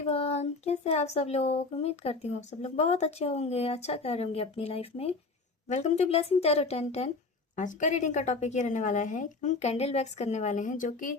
Everyone, कैसे हैं आप सब लोग। उम्मीद करती हूँ आप सब लोग बहुत अच्छे होंगे, अच्छा कर रहे होंगे अपनी लाइफ में। Welcome to blessing tarot 1010। आज का रीडिंग का टॉपिक ये रहने वाला है कि हम कैंडल वैक्स करने वाले हैं, जो कि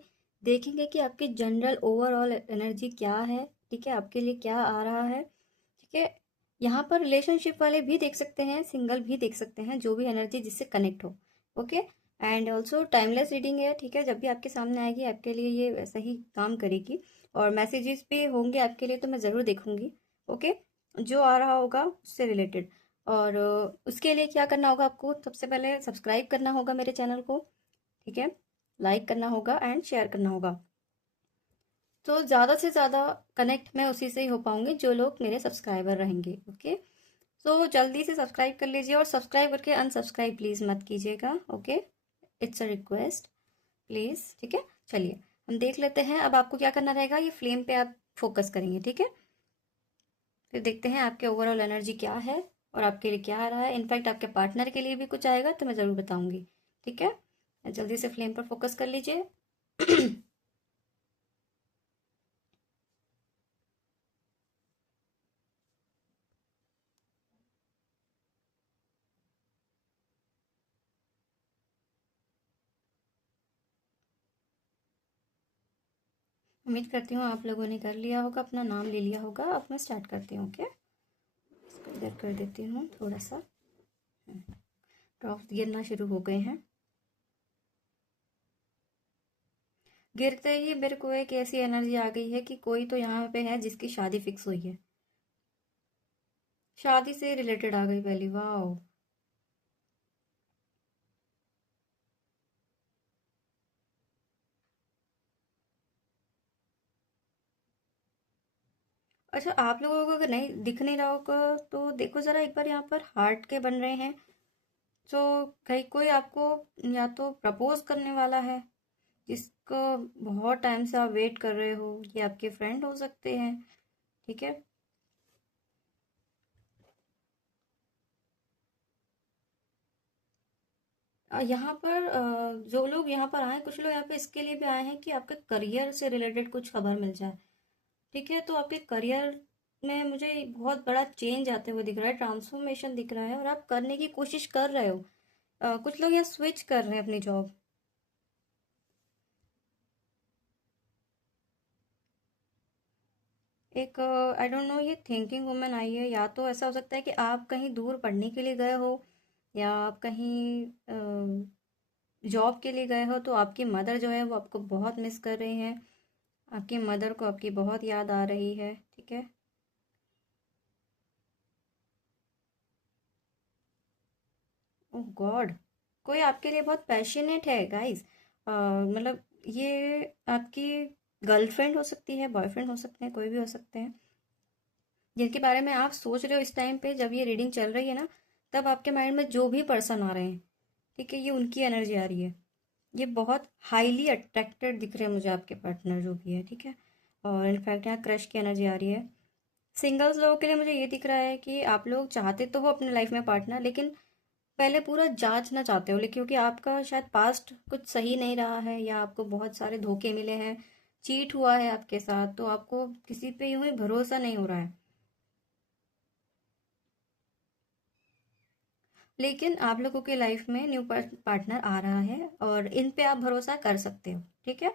देखेंगे कि आपकी जनरल ओवरऑल एनर्जी क्या है। ठीक है, आपके लिए क्या आ रहा है। ठीक है, यहाँ पर रिलेशनशिप वाले भी देख सकते हैं, सिंगल भी देख सकते हैं, जो भी एनर्जी जिससे कनेक्ट हो। Okay, and also timeless reading है। ठीक है, जब भी आपके सामने आएगी आपके लिए ये वैसा ही काम करेगी। और मैसेजेस भी होंगे आपके लिए तो मैं ज़रूर देखूंगी। ओके, जो आ रहा होगा उससे रिलेटेड। और उसके लिए क्या करना होगा, आपको सबसे पहले सब्सक्राइब करना होगा मेरे चैनल को। ठीक है, लाइक करना होगा एंड शेयर करना होगा। तो ज़्यादा से ज़्यादा कनेक्ट मैं उसी से ही हो पाऊंगी जो लोग मेरे सब्सक्राइबर रहेंगे। ओके, तो जल्दी से सब्सक्राइब कर लीजिए और सब्सक्राइब करके अनसब्सक्राइब प्लीज़ मत कीजिएगा। Okay, it's a request please. ठीक है, चलिए हम देख लेते हैं। अब आपको क्या करना रहेगा, ये फ्लेम पे आप फोकस करेंगे। ठीक है, फिर देखते हैं आपके ओवरऑल एनर्जी क्या है और आपके लिए क्या आ रहा है। इनफैक्ट आपके पार्टनर के लिए भी कुछ आएगा तो मैं ज़रूर बताऊंगी। ठीक है, जल्दी से फ्लेम पर फोकस कर लीजिए। उम्मीद करती हूँ आप लोगों ने कर लिया होगा, अपना नाम ले लिया होगा। अब मैं स्टार्ट करती हूँ। ओके, इसको इधर कर देती हूँ थोड़ा सा। ड्रॉप्स गिरना शुरू हो गए हैं। गिरते ही मेरे को एक ऐसी एनर्जी आ गई है कि कोई तो यहाँ पे है जिसकी शादी फिक्स हुई है। शादी से रिलेटेड आ गई पहली। वाह, अच्छा आप लोगों को अगर नहीं दिख नहीं रहा होगा तो देखो जरा एक बार, यहाँ पर हार्ट के बन रहे हैं। तो कहीं कोई आपको या तो प्रपोज करने वाला है, जिसको बहुत टाइम से आप वेट कर रहे हो। ये आपके फ्रेंड हो सकते हैं। ठीक है, यहाँ पर जो लोग यहाँ पर आए, कुछ लोग यहाँ पे इसके लिए भी आए हैं कि आपके करियर से रिलेटेड कुछ खबर मिल जाए। ठीक है, तो आपके करियर में मुझे बहुत बड़ा चेंज आते हुए दिख रहा है, ट्रांसफॉर्मेशन दिख रहा है और आप करने की कोशिश कर रहे हो। कुछ लोग यहाँ स्विच कर रहे हैं अपनी जॉब। एक आई डोंट नो, ये थिंकिंग वुमन आई है। या तो ऐसा हो सकता है कि आप कहीं दूर पढ़ने के लिए गए हो, या आप कहीं जॉब के लिए गए हो, तो आपकी मदर जो है वो आपको बहुत मिस कर रही हैं। आपकी मदर को आपकी बहुत याद आ रही है। ठीक है, ओह गॉड, कोई आपके लिए बहुत पैशनेट है गाइस। मतलब ये आपकी गर्लफ्रेंड हो सकती है, बॉयफ्रेंड हो सकते हैं, कोई भी हो सकते हैं, जिनके बारे में आप सोच रहे हो इस टाइम पे जब ये रीडिंग चल रही है ना। तब आपके माइंड में जो भी पर्सन आ रहे हैं, ठीक है, ये उनकी एनर्जी आ रही है। ये बहुत हाईली अट्रैक्टेड दिख रहे हैं मुझे आपके पार्टनर जो भी है। ठीक है, और इनफैक्ट यहाँ क्रश की एनर्जी आ रही है। सिंगल्स लोगों के लिए मुझे ये दिख रहा है कि आप लोग चाहते तो हो अपने लाइफ में पार्टनर, लेकिन पहले पूरा जांचना चाहते हो, लेकिन क्योंकि आपका शायद पास्ट कुछ सही नहीं रहा है, या आपको बहुत सारे धोखे मिले हैं, चीट हुआ है आपके साथ, तो आपको किसी पे यूं ही भरोसा नहीं हो रहा है। लेकिन आप लोगों के लाइफ में न्यू पार्टनर आ रहा है और इन पे आप भरोसा कर सकते हो। ठीक है,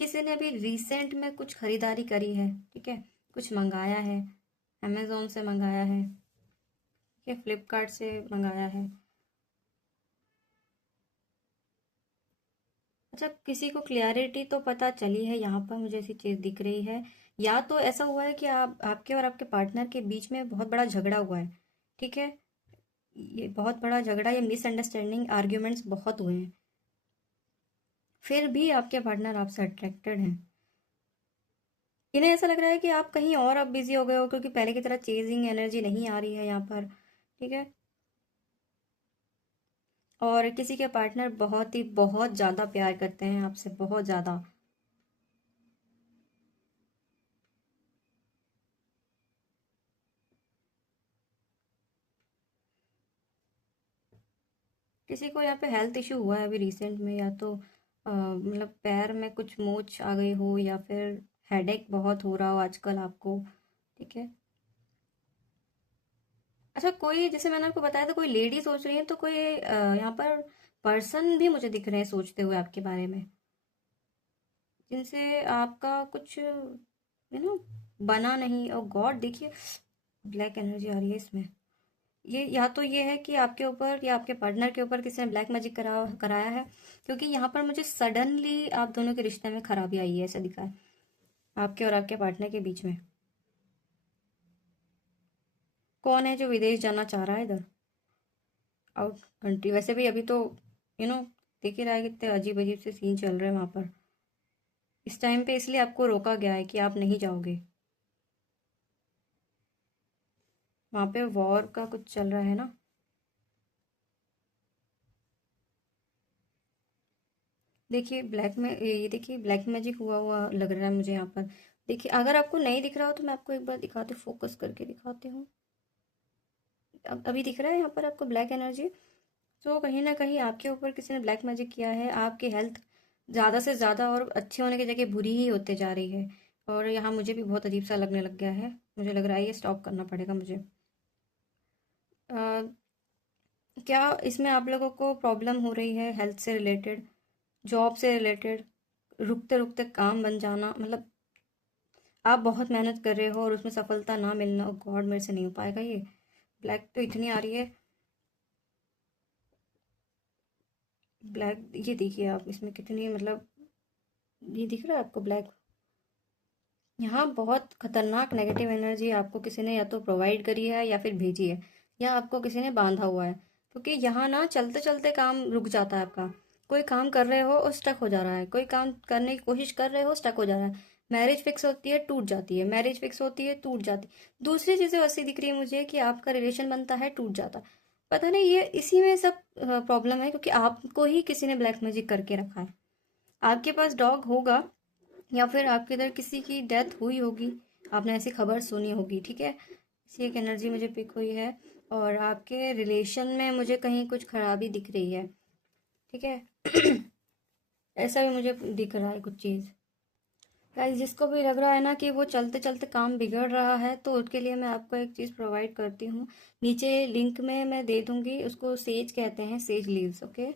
किसी ने अभी रिसेंट में कुछ खरीदारी करी है। ठीक है, कुछ मंगाया है, अमेजोन से मंगाया है, ठीक है, फ्लिपकार्ट से मंगाया है। अच्छा, किसी को क्लियरिटी तो पता चली है, यहाँ पर मुझे ऐसी चीज दिख रही है। या तो ऐसा हुआ है कि आप आपके और आपके पार्टनर के बीच में बहुत बड़ा झगड़ा हुआ है। ठीक है, ये बहुत बड़ा झगड़ा या मिसअंडरस्टैंडिंग आर्ग्यूमेंट्स बहुत हुए हैं, फिर भी आपके पार्टनर आपसे अट्रैक्टेड हैं। इन्हें ऐसा लग रहा है कि आप कहीं और अब बिजी हो गए हो, क्योंकि पहले की तरह चेजिंग एनर्जी नहीं आ रही है यहाँ पर। ठीक है, और किसी के पार्टनर बहुत ही बहुत ज्यादा प्यार करते हैं आपसे, बहुत ज्यादा। किसी को यहाँ पे हेल्थ इशू हुआ है अभी रिसेंट में, या तो मतलब पैर में कुछ मोच आ गई हो, या फिर हेडेक बहुत हो रहा हो आजकल आपको, ठीक है। अच्छा, कोई जैसे मैंने आपको बताया था कोई लेडी सोच रही है, तो कोई यहाँ पर पर्सन भी मुझे दिख रहे हैं सोचते हुए आपके बारे में, जिनसे आपका कुछ बना नहीं। और गॉड देखिए, ब्लैक एनर्जी आ रही है इसमें। ये या तो ये है कि आपके ऊपर या आपके पार्टनर के ऊपर किसी ने ब्लैक मैजिक कराया है, क्योंकि यहाँ पर मुझे सडनली आप दोनों के रिश्ते में खराबी आई है, ऐसा दिखा है आपके और आपके पार्टनर के बीच में। कौन है जो विदेश जाना चाह रहा है इधर, आउट कंट्री? वैसे भी अभी तो यू नो देख ही रहा है कितने अजीब अजीब से सीन चल रहे हैं वहाँ पर इस टाइम पे, इसलिए आपको रोका गया है कि आप नहीं जाओगे। वहाँ पे वॉर का कुछ चल रहा है ना। देखिए ब्लैक में, ये देखिए ब्लैक मैजिक हुआ हुआ लग रहा है मुझे यहाँ पर। देखिए अगर आपको नहीं दिख रहा हो तो मैं आपको एक बार दिखाते, फोकस करके दिखाती हूँ। अब अभी दिख रहा है यहाँ पर आपको ब्लैक एनर्जी। तो कहीं ना कहीं आपके ऊपर किसी ने ब्लैक मैजिक किया है। आपकी हेल्थ ज़्यादा से ज़्यादा और अच्छी होने की जगह बुरी ही होते जा रही है। और यहाँ मुझे भी बहुत अजीब सा लगने लग गया है, मुझे लग रहा है ये स्टॉप करना पड़ेगा मुझे। अ, क्या इसमें आप लोगों को प्रॉब्लम हो रही है हेल्थ से रिलेटेड, जॉब से रिलेटेड, रुकते रुकते काम बन जाना, मतलब आप बहुत मेहनत कर रहे हो और उसमें सफलता ना मिलना? गॉड मेरे से नहीं हो पाएगा ये। ब्लैक तो इतनी आ रही है ब्लैक, ये देखिए आप इसमें कितनी, मतलब ये दिख रहा है आपको ब्लैक? यहाँ बहुत खतरनाक नेगेटिव एनर्जी आपको किसी ने या तो प्रोवाइड करी है या फिर भेजी है, या आपको किसी ने बांधा हुआ है। क्योंकि यहाँ ना चलते चलते काम रुक जाता है आपका। कोई काम कर रहे हो और स्टक हो जा रहा है, कोई काम करने की कोशिश कर रहे हो, स्टक हो जा रहा है। मैरिज फिक्स होती है, टूट जाती है, मैरिज फिक्स होती है, टूट जाती है। दूसरी चीज़ें वैसी दिख रही है मुझे कि आपका रिलेशन बनता है, टूट जाता है। पता नहीं ये इसी में सब प्रॉब्लम है, क्योंकि आपको ही किसी ने ब्लैक मैजिक करके रखा है। आपके पास डॉग होगा, या फिर आपके इधर किसी की डेथ हुई होगी, आपने ऐसी खबर सुनी होगी, ठीक है। ऐसी एक एनर्जी मुझे पिक हुई है। और आपके रिलेशन में मुझे कहीं कुछ खराबी दिख रही है, ठीक है। ऐसा भी मुझे दिख रहा है कुछ चीज़। गाइस, जिसको भी लग रहा है ना कि वो चलते चलते काम बिगड़ रहा है, तो उसके लिए मैं आपको एक चीज़ प्रोवाइड करती हूँ। नीचे लिंक में मैं दे दूंगी, उसको सेज कहते हैं, सेज लीव्स, ओके।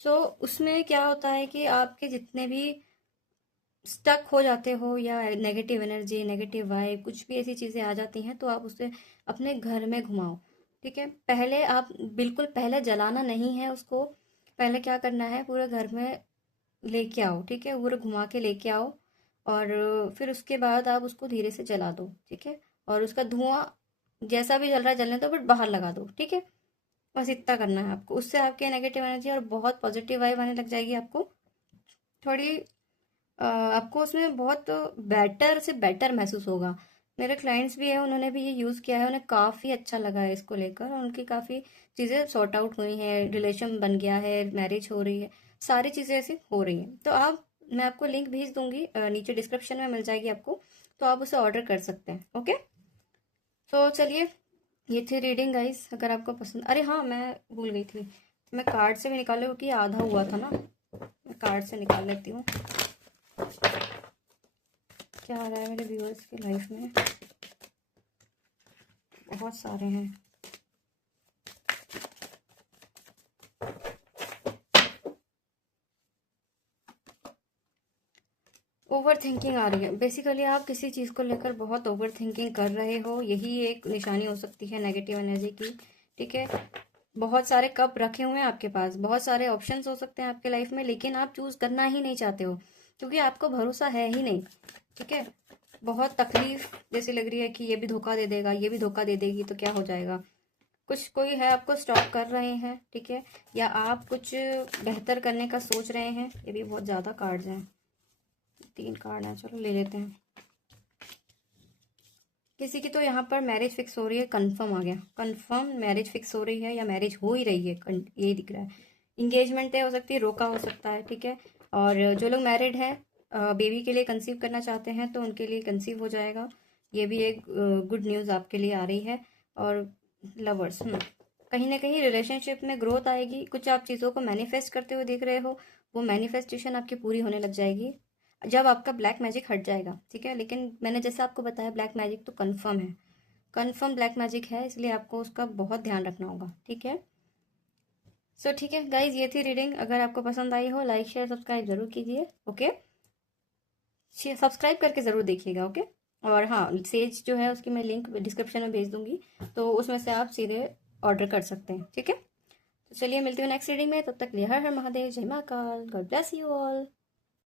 सो उसमें क्या होता है कि आपके जितने भी स्टक हो जाते हो, या नेगेटिव एनर्जी, नेगेटिव वाइब, कुछ भी ऐसी चीज़ें आ जाती हैं, तो आप उसे अपने घर में घुमाओ, ठीक है। पहले आप बिल्कुल पहले जलाना नहीं है उसको। पहले क्या करना है, पूरे घर में लेके आओ, ठीक है, पूरे घुमा के लेके आओ। और फिर उसके बाद आप उसको धीरे से जला दो, ठीक है। और उसका धुआं जैसा भी जल रहा है जलने दो, बट बाहर लगा दो, ठीक है। बस इतना करना है आपको। उससे आपके नेगेटिव एनर्जी और बहुत पॉजिटिव वाइब आने लग जाएगी आपको। थोड़ी आपको उसमें बहुत बेटर से बेटर महसूस होगा। मेरे क्लाइंट्स भी हैं, उन्होंने भी ये यूज़ किया है, उन्हें काफ़ी अच्छा लगा है इसको लेकर, और उनकी काफ़ी चीज़ें सॉर्ट आउट हुई हैं, रिलेशन बन गया है, मैरिज हो रही है, सारी चीज़ें ऐसी हो रही हैं। तो आप, मैं आपको लिंक भेज दूंगी, नीचे डिस्क्रिप्शन में मिल जाएगी आपको, तो आप उसे ऑर्डर कर सकते हैं, ओके। तो चलिए, ये थी रीडिंग गाइस। अगर आपको पसंद, अरे हाँ मैं भूल गई थी, मैं कार्ड से भी निकाले, क्योंकि आधा हुआ था ना, मैं कार्ड से निकाल लेती हूँ क्या आ रहा है मेरे व्यूअर्स की लाइफ में। बहुत सारे हैं। ओवर थिंकिंग आ रही है, बेसिकली आप किसी चीज़ को लेकर बहुत ओवर थिंकिंग कर रहे हो, यही एक निशानी हो सकती है नेगेटिव एनर्जी की, ठीक है। बहुत सारे कप रखे हुए हैं आपके पास, बहुत सारे ऑप्शंस हो सकते हैं आपके लाइफ में, लेकिन आप चूज करना ही नहीं चाहते हो, क्योंकि आपको भरोसा है ही नहीं, ठीक है। बहुत तकलीफ जैसी लग रही है कि ये भी धोखा दे देगा, ये भी धोखा दे देगी, तो क्या हो जाएगा। कुछ कोई है आपको स्टॉप कर रहे हैं, ठीक है, या आप कुछ बेहतर करने का सोच रहे हैं। ये भी बहुत ज़्यादा कार्ड्स हैं, 3 कार्ड हैं, चलो ले लेते हैं। किसी की तो यहाँ पर मैरिज फिक्स हो रही है, कंफर्म आ गया, कंफर्म मैरिज फिक्स हो रही है, या मैरिज हो ही रही है, ये दिख रहा है। इंगेजमेंट तय हो सकती है, रोका हो सकता है, ठीक है। और जो लोग मैरिड हैं, बेबी के लिए कंसीव करना चाहते हैं, तो उनके लिए कंसीव हो जाएगा। ये भी एक गुड न्यूज़ आपके लिए आ रही है। और लवर्स, कहीं ना कहीं रिलेशनशिप में ग्रोथ आएगी। कुछ आप चीज़ों को मैनिफेस्ट करते हुए देख रहे हो, वो मैनिफेस्टेशन आपकी पूरी होने लग जाएगी। जब आपका ब्लैक मैजिक हट जाएगा, ठीक है। लेकिन मैंने जैसे आपको बताया ब्लैक मैजिक तो कंफर्म है, कंफर्म ब्लैक मैजिक है, इसलिए आपको उसका बहुत ध्यान रखना होगा, ठीक है। सो ठीक है गाइज, ये थी रीडिंग। अगर आपको पसंद आई हो लाइक शेयर सब्सक्राइब जरूर कीजिए, ओके। सब्सक्राइब करके ज़रूर देखिएगा, ओके। और हाँ, सेज जो है उसकी मैं लिंक डिस्क्रिप्शन में भेज दूंगी, तो उसमें से आप सीधे ऑर्डर कर सकते हैं, ठीक है। तो चलिए मिलती हूँ नेक्स्ट रीडिंग में, तब तक लिए हर हर महादेव, जय Mahakal, God bless you all.